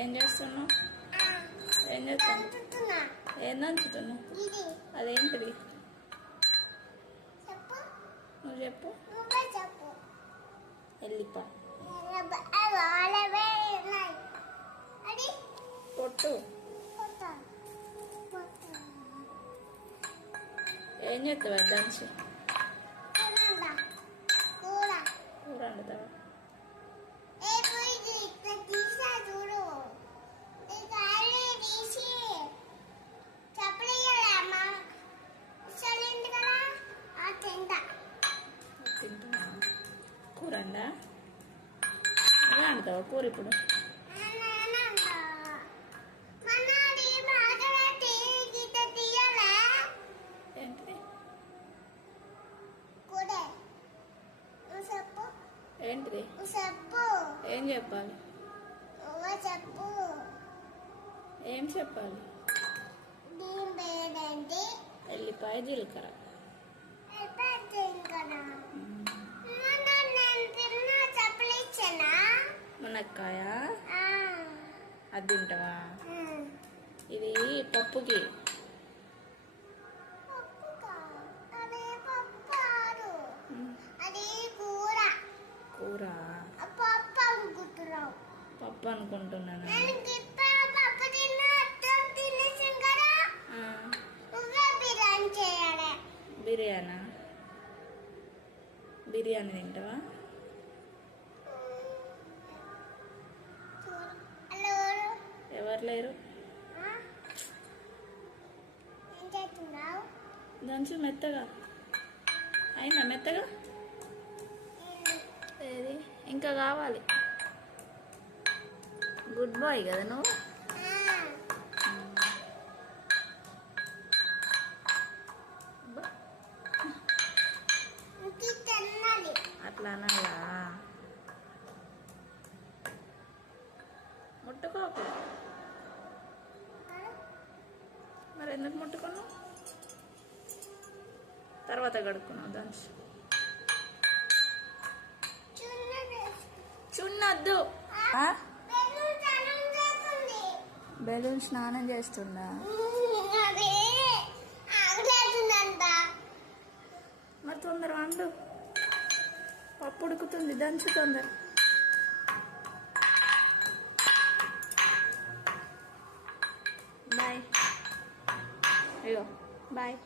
ఏం చేస్తున్నావు? ఏం చేస్తున్నావు? ఏం దంచుతున్నావు? అదేంటిది? నువ్వు చెప్పు. ఎల్లిపా పొట్టు. ఏం చేస్తావా దంచి? కూర వండుతావా? కూర అండా? ఎలా వండుతావా కూర ఇప్పుడు? ఏంటిది? ఏం చెప్పాలి? ఏం చెప్పాలి? ఎల్లిపాయ జీలకర్ర. మునక్కాయ అది తింటావా? ఇది పప్పుకి. కూర పప్పు అనుకుంటున్నాను. బిర్యానా? బిర్యానీ తింటావా? ఎవరు లేరు. దంచు మెత్తగా అయినా మెత్తగా. ఏది ఇంకా కావాలి? గుడ్ బాయ్ కదా నువ్వు. అట్లా అనాలా? ముట్టుకోకు. మరి ఎందుకు ముట్టుకున్నావు? తర్వాత కడుక్కున్నావు దంచి. చున్నద్దు. బెలూన్ స్నానం చేస్తుందా? మరి తొందర వండు. పప్పు ఉడుకుతుంది, దంచు తొందర. బాయ్. అయ్యో బాయ్.